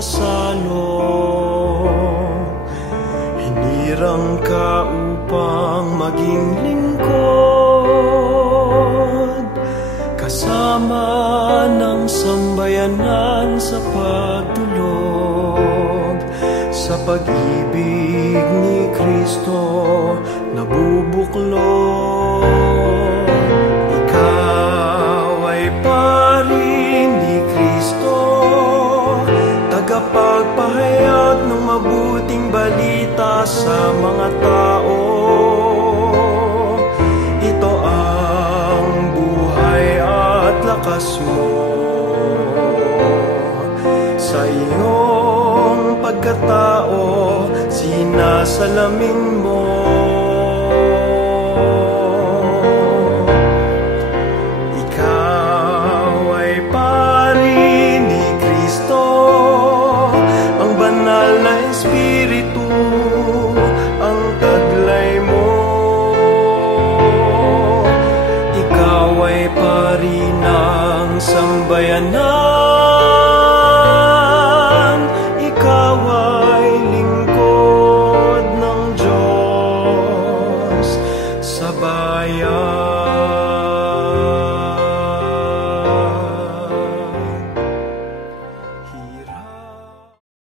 nasalo. Hinirang ka upang maging lingkod, kasama ng sambayanan sa pagdulog. Sa pag-ibig ni Kristo nabubuklod. Ikaw ay parin ni Kristo, tagapagpahayag ng mabuting balita sa mga tao. Ito ang buhay at lakas mo. Sa iyong pagkatao, sinasalamin mo